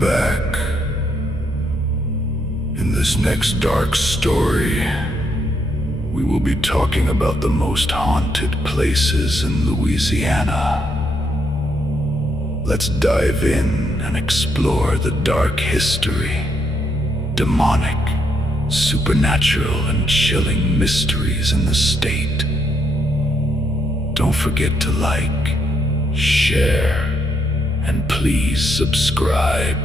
back. In this next dark story, we will be talking about the most haunted places in Louisiana. Let's dive in and explore the dark history, demonic, supernatural, and chilling mysteries in the state. Don't forget to like, share, and please subscribe.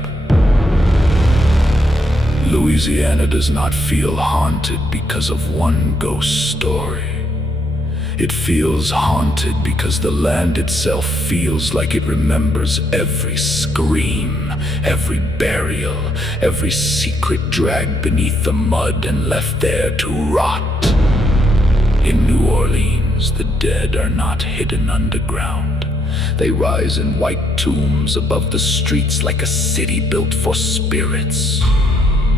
Louisiana does not feel haunted because of one ghost story. It feels haunted because the land itself feels like it remembers every scream, every burial, every secret dragged beneath the mud and left there to rot. In New Orleans, the dead are not hidden underground. They rise in white tombs above the streets like a city built for spirits.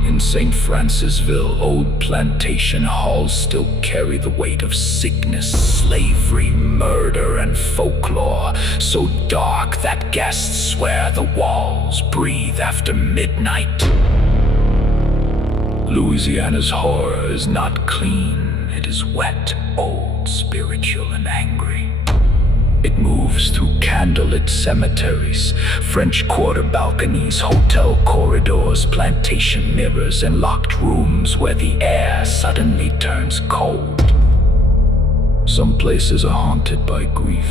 In St. Francisville, old plantation halls still carry the weight of sickness, slavery, murder, and folklore, so dark that guests swear the walls breathe after midnight. Louisiana's horror is not clean, it is wet, old, spiritual, and angry. It moves through candlelit cemeteries, French Quarter balconies, hotel corridors, plantation mirrors, and locked rooms where the air suddenly turns cold. Some places are haunted by grief,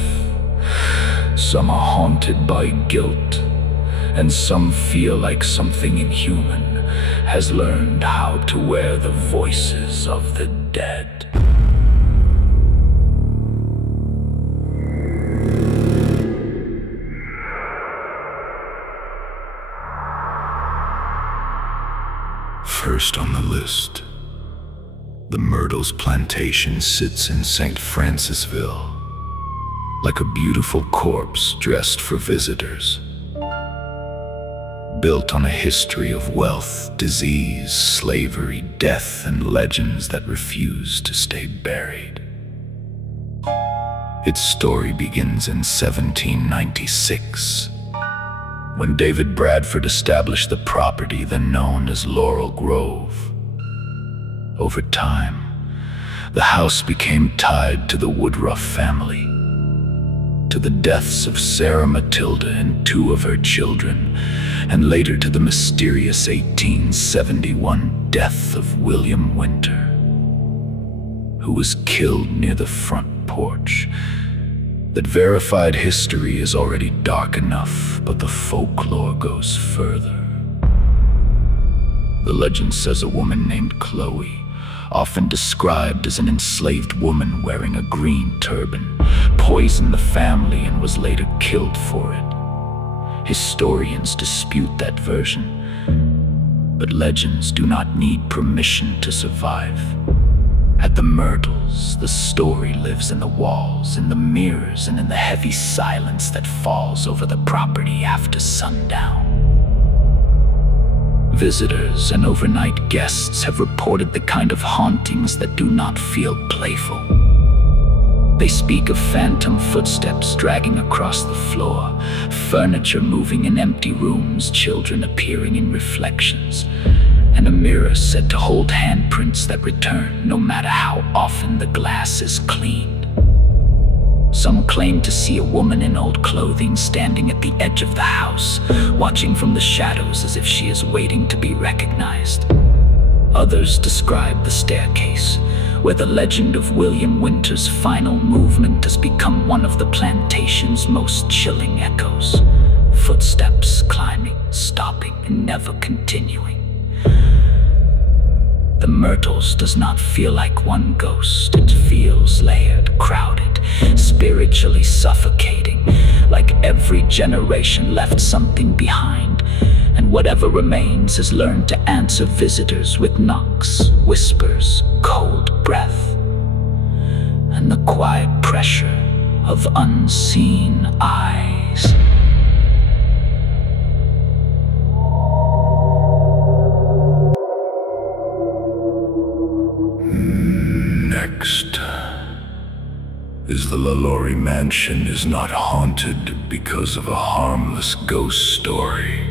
some are haunted by guilt, and some feel like something inhuman has learned how to wear the voices of the dead. First on the list, the Myrtles Plantation sits in St. Francisville, like a beautiful corpse dressed for visitors. Built on a history of wealth, disease, slavery, death, and legends that refuse to stay buried. Its story begins in 1796. When David Bradford established the property then known as Laurel Grove. Over time, the house became tied to the Woodruff family, to the deaths of Sarah Matilda and two of her children, and later to the mysterious 1871 death of William Winter, who was killed near the front porch. That verified history is already dark enough, but the folklore goes further. The legend says a woman named Chloe, often described as an enslaved woman wearing a green turban, poisoned the family and was later killed for it. Historians dispute that version, but legends do not need permission to survive. At the Myrtles, the story lives in the walls, in the mirrors, and in the heavy silence that falls over the property after sundown. Visitors and overnight guests have reported the kind of hauntings that do not feel playful. They speak of phantom footsteps dragging across the floor, furniture moving in empty rooms, children appearing in reflections, and a mirror said to hold handprints that return no matter how often the glass is cleaned. Some claim to see a woman in old clothing standing at the edge of the house, watching from the shadows as if she is waiting to be recognized. Others describe the staircase, where the legend of William Winter's final movement has become one of the plantation's most chilling echoes. Footsteps climbing, stopping, and never continuing. The Myrtles does not feel like one ghost. It feels layered, crowded, spiritually suffocating, like every generation left something behind, and whatever remains has learned to answer visitors with knocks, whispers, cold breath, and the quiet pressure of unseen eyes. Next is the LaLaurie Mansion is not haunted because of a harmless ghost story.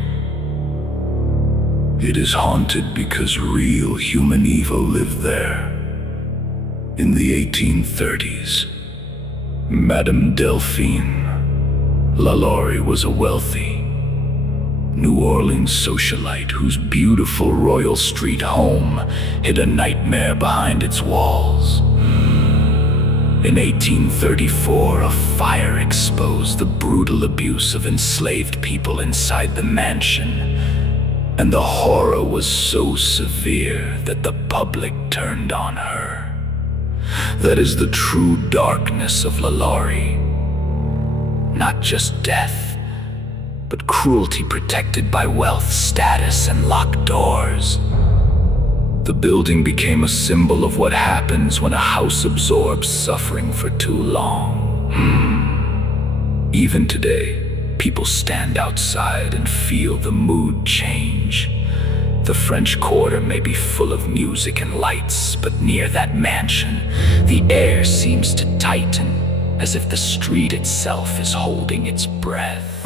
It is haunted because real human evil lived there. In the 1830s, Madame Delphine LaLaurie was a wealthy New Orleans socialite whose beautiful Royal Street home hid a nightmare behind its walls. In 1834, a fire exposed the brutal abuse of enslaved people inside the mansion, and the horror was so severe that the public turned on her. That is the true darkness of LaLaurie. Not just death, but cruelty protected by wealth, status, and locked doors. The building became a symbol of what happens when a house absorbs suffering for too long. Even today, people stand outside and feel the mood change. The French Quarter may be full of music and lights, but near that mansion, the air seems to tighten, as if the street itself is holding its breath.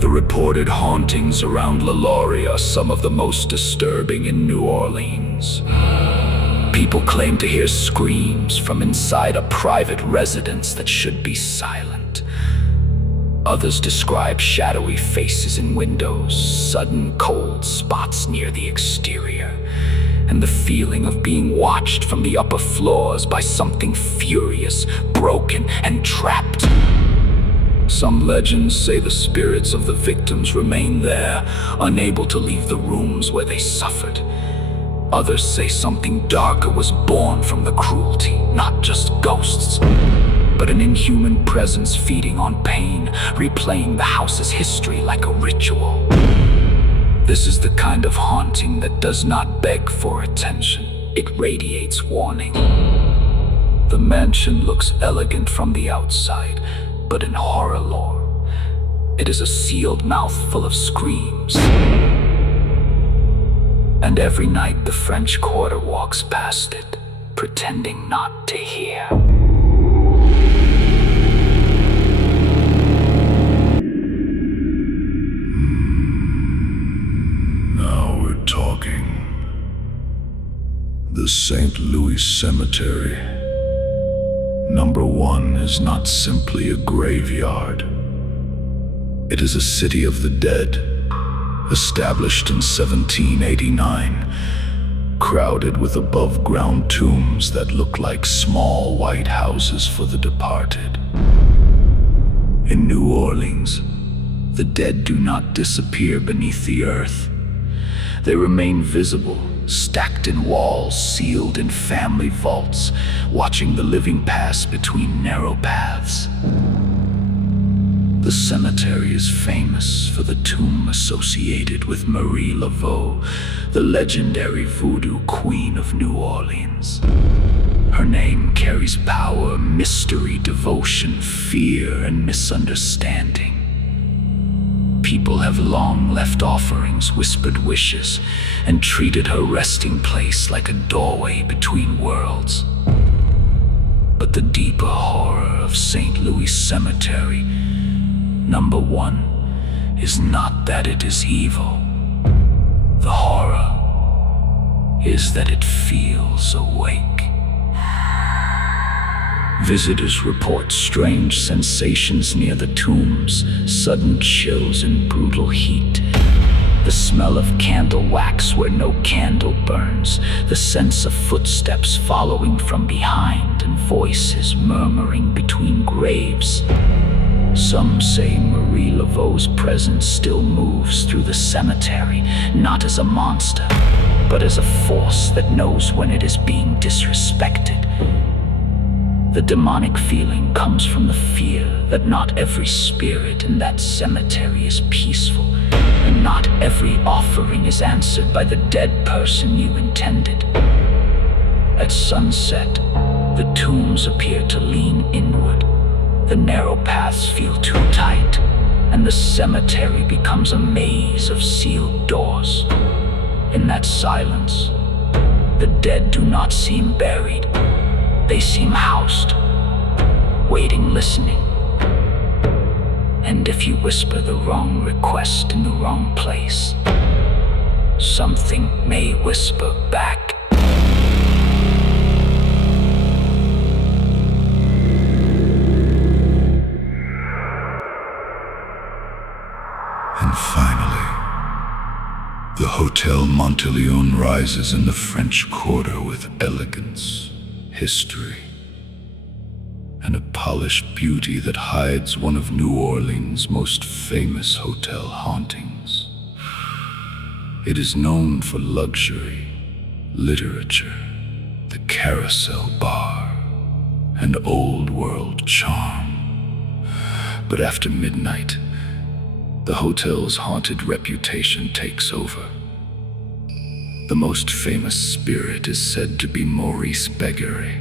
The reported hauntings around LaLaurie are some of the most disturbing in New Orleans. People claim to hear screams from inside a private residence that should be silent. Others describe shadowy faces in windows, sudden cold spots near the exterior, and the feeling of being watched from the upper floors by something furious, broken, and trapped. Some legends say the spirits of the victims remain there, unable to leave the rooms where they suffered. Others say something darker was born from the cruelty, not just ghosts, but an inhuman presence feeding on pain, replaying the house's history like a ritual. This is the kind of haunting that does not beg for attention. It radiates warning. The mansion looks elegant from the outside, but in horror lore, it is a sealed mouth full of screams. And every night the French Quarter walks past it, pretending not to hear. Now we're talking. The St. Louis Cemetery. Number 1 is not simply a graveyard. It is a city of the dead, established in 1789, crowded with above-ground tombs that look like small white houses for the departed. In New Orleans, the dead do not disappear beneath the earth. They remain visible, stacked in walls, sealed in family vaults, watching the living pass between narrow paths. The cemetery is famous for the tomb associated with Marie Laveau, the legendary voodoo queen of New Orleans. Her name carries power, mystery, devotion, fear, and misunderstanding. People have long left offerings, whispered wishes, and treated her resting place like a doorway between worlds. But the deeper horror of St. Louis Cemetery, number 1, is not that it is evil. The horror is that it feels awake. Visitors report strange sensations near the tombs, sudden chills and brutal heat. The smell of candle wax where no candle burns, the sense of footsteps following from behind, and voices murmuring between graves. Some say Marie Laveau's presence still moves through the cemetery, not as a monster, but as a force that knows when it is being disrespected. The demonic feeling comes from the fear that not every spirit in that cemetery is peaceful, and not every offering is answered by the dead person you intended. At sunset, the tombs appear to lean inward. The narrow paths feel too tight, and the cemetery becomes a maze of sealed doors. In that silence, the dead do not seem buried. They seem housed, waiting, listening. And if you whisper the wrong request in the wrong place, something may whisper back. And finally, the Hotel Monteleone rises in the French Quarter with elegance, history, and a polished beauty that hides one of New Orleans' most famous hotel hauntings. It is known for luxury, literature, the carousel bar, and old-world charm. But after midnight, the hotel's haunted reputation takes over. The most famous spirit is said to be Maurice Begery,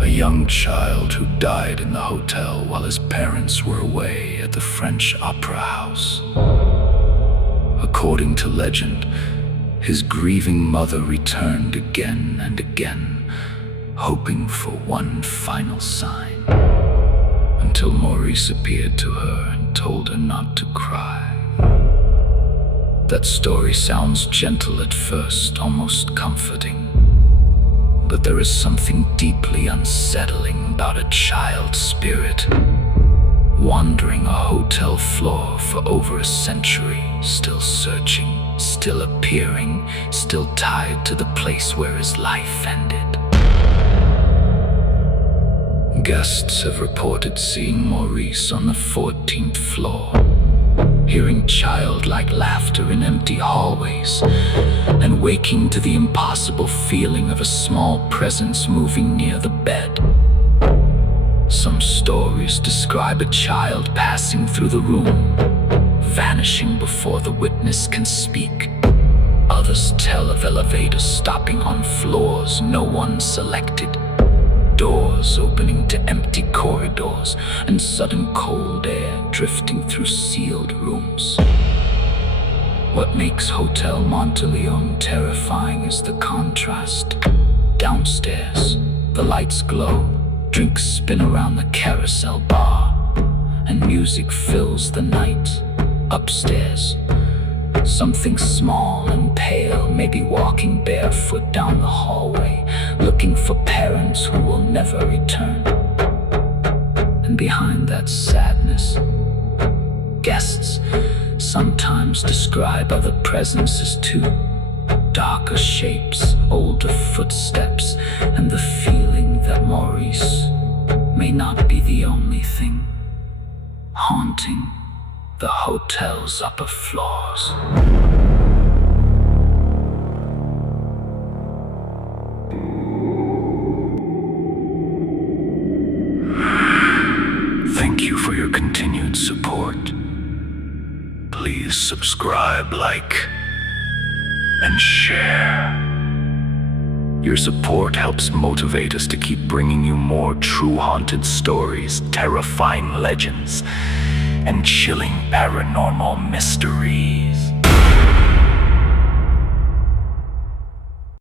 a young child who died in the hotel while his parents were away at the French Opera House. According to legend, his grieving mother returned again and again, hoping for one final sign, until Maurice appeared to her and told her not to cry. That story sounds gentle at first, almost comforting. But there is something deeply unsettling about a child's spirit wandering a hotel floor for over a century, still searching, still appearing, still tied to the place where his life ended. Guests have reported seeing Maurice on the 14th floor, hearing childlike laughter in empty hallways, and waking to the impossible feeling of a small presence moving near the bed. Some stories describe a child passing through the room, vanishing before the witness can speak. Others tell of elevators stopping on floors no one selected, doors opening to empty corridors, and sudden cold air drifting through sealed rooms. What makes Hotel Monteleone terrifying is the contrast. Downstairs, the lights glow, drinks spin around the carousel bar, and music fills the night. Upstairs, something small and pale may be walking barefoot down the hallway, looking for parents who will never return. And behind that sadness, guests sometimes describe other presences too. Darker shapes, older footsteps, and the feeling that Maurice may not be the only thing haunting the hotel's upper floors. Thank you for your continued support. Please subscribe, like, and share. Your support helps motivate us to keep bringing you more true haunted stories, terrifying legends, and chilling paranormal mysteries.